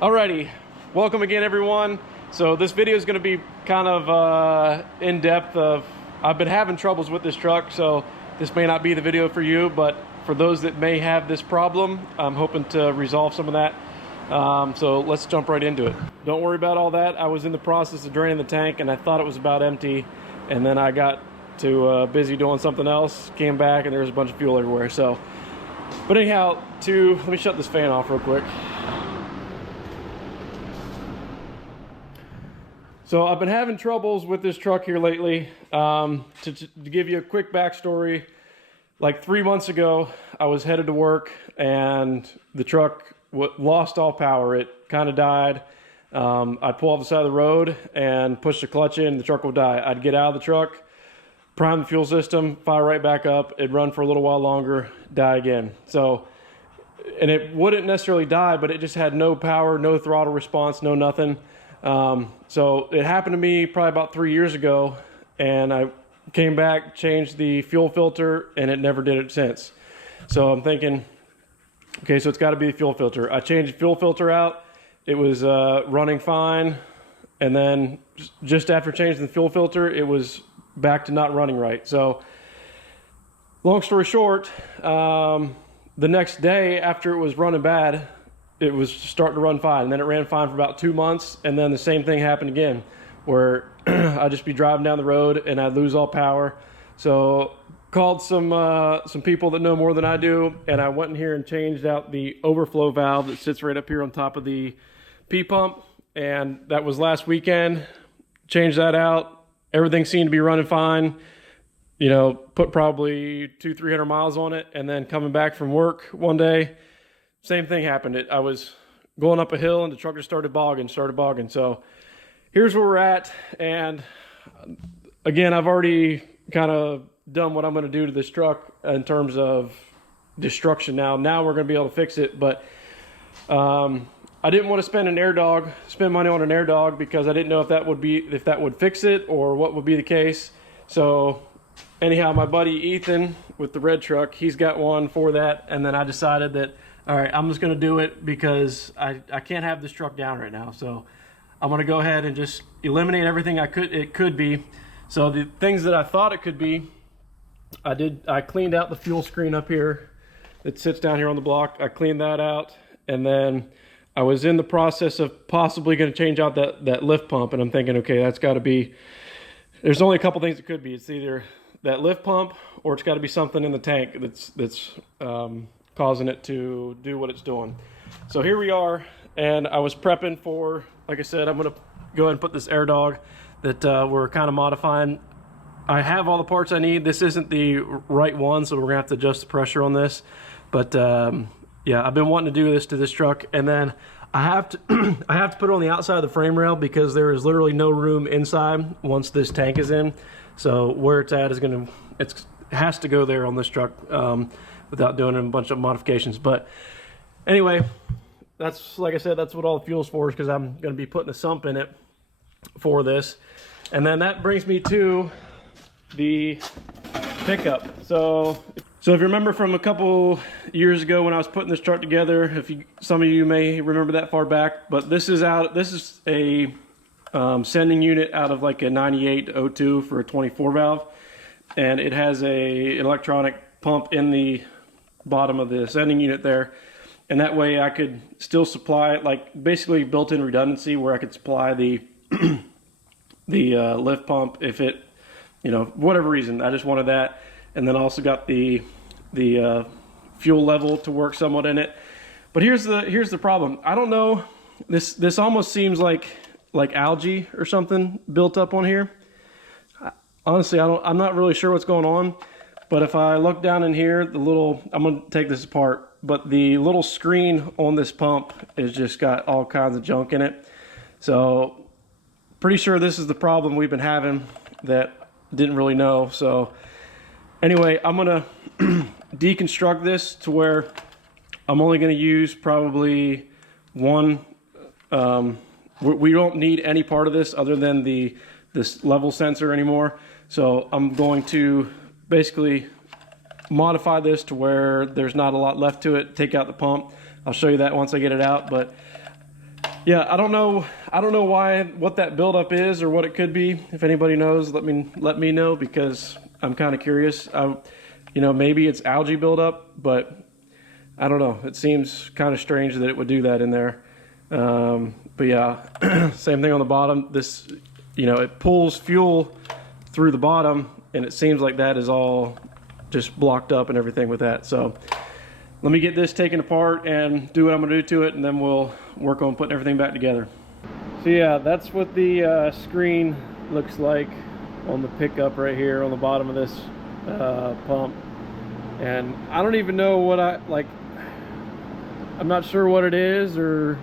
Alrighty, welcome again everyone. So this video is going to be kind of in-depth of, I've been having troubles with this truck, so this may not be the video for you, but for those that may have this problem, I'm hoping to resolve some of that. So let's jump right into it. Don't worry about all that. I was in the process of draining the tank and I thought it was about empty, and then I got too busy doing something else, came back and there was a bunch of fuel everywhere. So, but anyhow, let me shut this fan off real quick. So I've been having troubles with this truck here lately. To give you a quick backstory, like 3 months ago, I was headed to work and the truck lost all power. It kind of died. I'd pull off the side of the road and push the clutch in, the truck would die. I'd get out of the truck, prime the fuel system, fire right back up. It'd run for a little while longer, die again. So, and it wouldn't necessarily die, but it just had no power, no throttle response, no nothing. So it happened to me probably about 3 years ago, and I came back, changed the fuel filter, and it never did it since. So I'm thinking, okay, so it's got to be the fuel filter. I changed the fuel filter out. It was running fine, and then just after changing the fuel filter, it was back to not running right. So long story short, the next day after it was running bad, it was starting to run fine, and then it ran fine for about 2 months, and then the same thing happened again, where I'd just be driving down the road and I'd lose all power. So called some people that know more than I do, and I went in here and changed out the overflow valve that sits right up here on top of the P pump, and that was last weekend. Changed that out. Everything seemed to be running fine. You know, put probably 200-300 miles on it, and then coming back from work one day, same thing happened. I was going up a hill and the truck just started bogging. So here's where we're at. And again, I've already kind of done what I'm going to do to this truck in terms of destruction. Now we're going to be able to fix it. But I didn't want to spend money on an Airdog because I didn't know if that would fix it or what would be the case. So anyhow, my buddy Ethan with the red truck, he's got one for that. And then I decided that, all right, I'm just going to do it because I can't have this truck down right now. So I'm going to go ahead and just eliminate everything it could be. So the things that I thought it could be, I cleaned out the fuel screen up here that sits down here on the block. I cleaned that out, and then I was in the process of possibly going to change out that lift pump, and I'm thinking, okay, that's got to be, there's only a couple things it could be. It's either that lift pump or it's got to be something in the tank that's causing it to do what it's doing. So here we are, and I was prepping for, like I said, I'm going to go ahead and put this Airdog that we're kind of modifying. I have all the parts I need. This isn't the right one, so we're gonna have to adjust the pressure on this. But yeah, I've been wanting to do this to this truck, and then I have to I have to put it on the outside of the frame rail because there is literally no room inside once this tank is in. So where it's at is it has to go there on this truck without doing a bunch of modifications. But anyway, that's, like I said, that's what all the fuel's for, is because I'm going to be putting a sump in it for this. And then that brings me to the pickup. So if you remember from a couple years ago when I was putting this truck together, some of you may remember that far back, but this is a sending unit out of like a 9802 for a 24 valve, and it has an electronic pump in the bottom of the sending unit there, and that way I could still supply, like, basically built-in redundancy where I could supply the lift pump if it, you know, whatever reason, I just wanted that. And then also got the fuel level to work somewhat in it. But here's the problem. I don't know, this almost seems like algae or something built up on here. Honestly, I'm not really sure what's going on. But if I look down in here, I'm gonna take this apart, but the little screen on this pump has just got all kinds of junk in it. So pretty sure this is the problem we've been having that didn't really know. So anyway, I'm gonna deconstruct this to where I'm only gonna use probably one, we don't need any part of this other than this level sensor anymore. So I'm going to basically modify this to where there's not a lot left to it, take out the pump. I'll show you that once I get it out, but Yeah, I don't know what that buildup is or what it could be. If anybody knows, let me know, because I'm kind of curious. You know, maybe it's algae buildup, but I don't know. It seems kind of strange that it would do that in there. But yeah, same thing on the bottom. This, you know, it pulls fuel through the bottom, and it seems like that is all just blocked up and everything with that. So let me get this taken apart and do what I'm gonna do to it, and then we'll work on putting everything back together. So yeah, that's what the screen looks like on the pickup right here on the bottom of this pump. And I don't even know what I'm not sure what it is, or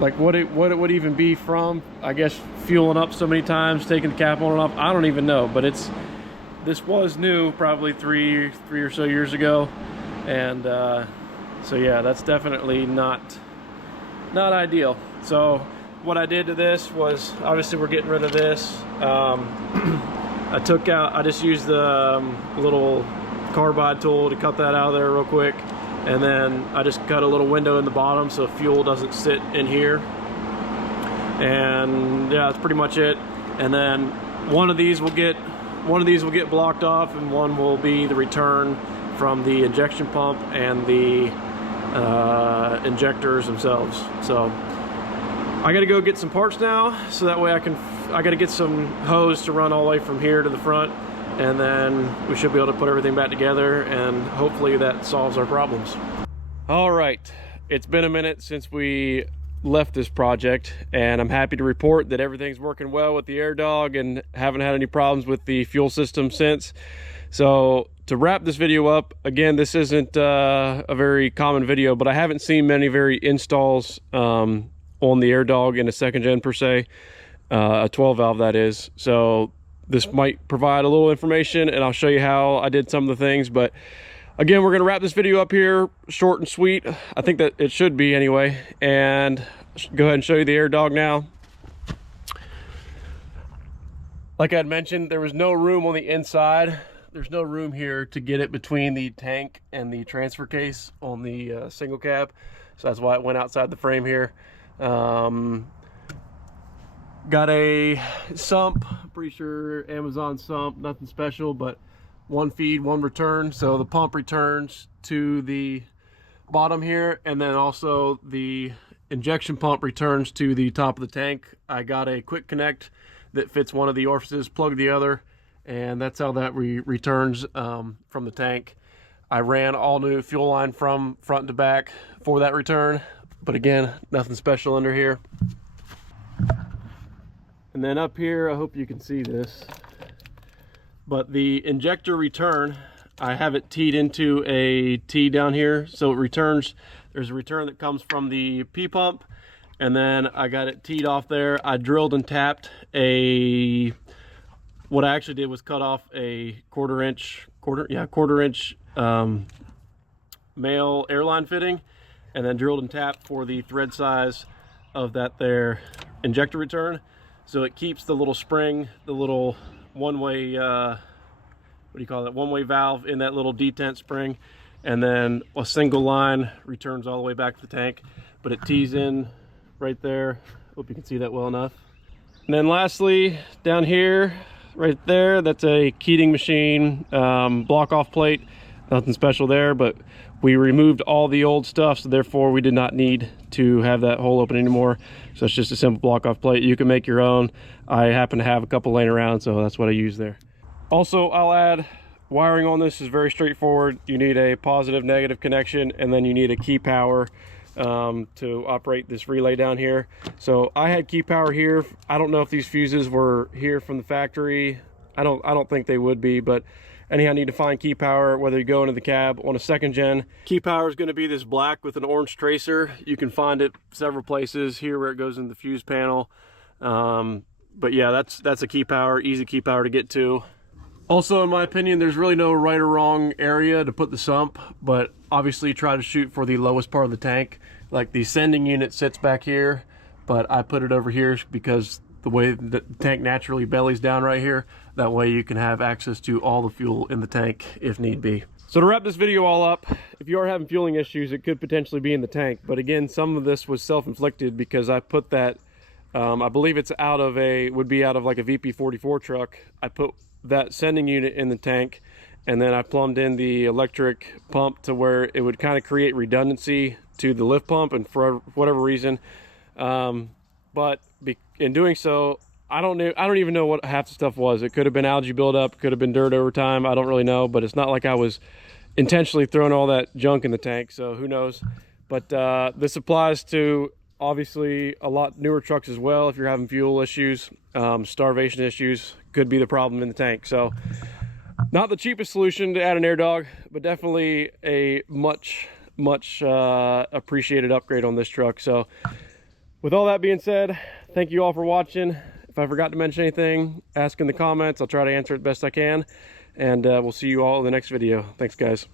like what it would even be from. I guess fueling up so many times, taking the cap on and off, I don't even know. But this was new, probably three or so years ago. And so yeah, that's definitely not ideal. So what I did to this was, obviously we're getting rid of this. I just used the little carbide tool to cut that out of there real quick, and then I just cut a little window in the bottom so fuel doesn't sit in here. And yeah, that's pretty much it. And then one of these will get blocked off, and one will be the return from the injection pump and the injectors themselves. So I gotta go get some parts now, so that way I gotta get some hose to run all the way from here to the front, and then we should be able to put everything back together, and hopefully that solves our problems. All right, it's been a minute since we left this project, and I'm happy to report that everything's working well with the Airdog and haven't had any problems with the fuel system since. So to wrap this video up, again, this isn't a very common video, but I haven't seen many installs on the Airdog in a second gen per se, a 12 valve that is. So this might provide a little information, and I'll show you how I did some of the things. But again, we're gonna wrap this video up here, short and sweet. I think that it should be anyway, and go ahead and show you the Airdog now. Like I had mentioned, there was no room on the inside. There's no room here to get it between the tank and the transfer case on the single cab. So that's why it went outside the frame here. Got a sump, pretty sure Amazon sump, nothing special, but one feed, one return. So the pump returns to the bottom here, and then also the injection pump returns to the top of the tank. I got a quick connect that fits one of the orifices, plug the other, and that's how that returns from the tank. I ran all new fuel line from front to back for that return, but again, nothing special under here. And then up here, I hope you can see this, but the injector return, I have it teed into a T down here, so it returns. There's a return that comes from the P pump, and then I got it teed off there. I drilled and tapped what I actually did was cut off a quarter inch male airline fitting, and then drilled and tapped for the thread size of that there injector return. So it keeps the little spring, the little one-way, one-way valve in that little detent spring, and then a single line returns all the way back to the tank, but it tees in right there. Hope you can see that well enough. And then lastly, down here, right there, that's a Keating machine block off plate. Nothing special there, but we removed all the old stuff, so therefore we did not need to have that hole open anymore. So it's just a simple block off plate. You can make your own. I happen to have a couple laying around, so that's what I use there. Also, I'll add, wiring on this is very straightforward. You need a positive negative connection, and then you need a key power to operate this relay down here. So I had key power here. I don't know if these fuses were here from the factory. I don't think they would be, but anyhow, I need to find key power, whether you go into the cab on a second gen. Key power is going to be this black with an orange tracer. You can find it several places here where it goes in the fuse panel. But yeah, that's a key power, easy key power to get to. Also, in my opinion, there's really no right or wrong area to put the sump, but obviously try to shoot for the lowest part of the tank. Like the sending unit sits back here, but I put it over here because the way the tank naturally bellies down right here, that way you can have access to all the fuel in the tank if need be. So to wrap this video all up, if you are having fueling issues, it could potentially be in the tank. But again, some of this was self-inflicted because I put that, I believe it's would be out of like a VP44 truck. I put that sending unit in the tank, and then I plumbed in the electric pump to where it would kind of create redundancy to the lift pump, and for whatever reason. But in doing so, I don't even know what half the stuff was. It could have been algae buildup, could have been dirt over time. I don't really know, but it's not like I was intentionally throwing all that junk in the tank, so who knows. But this applies to obviously a lot newer trucks as well. If you're having fuel issues, starvation issues could be the problem in the tank. So not the cheapest solution to add an Airdog, but definitely a much appreciated upgrade on this truck. So with all that being said, thank you all for watching. If I forgot to mention anything, ask in the comments. I'll try to answer it best I can. And we'll see you all in the next video. Thanks, guys.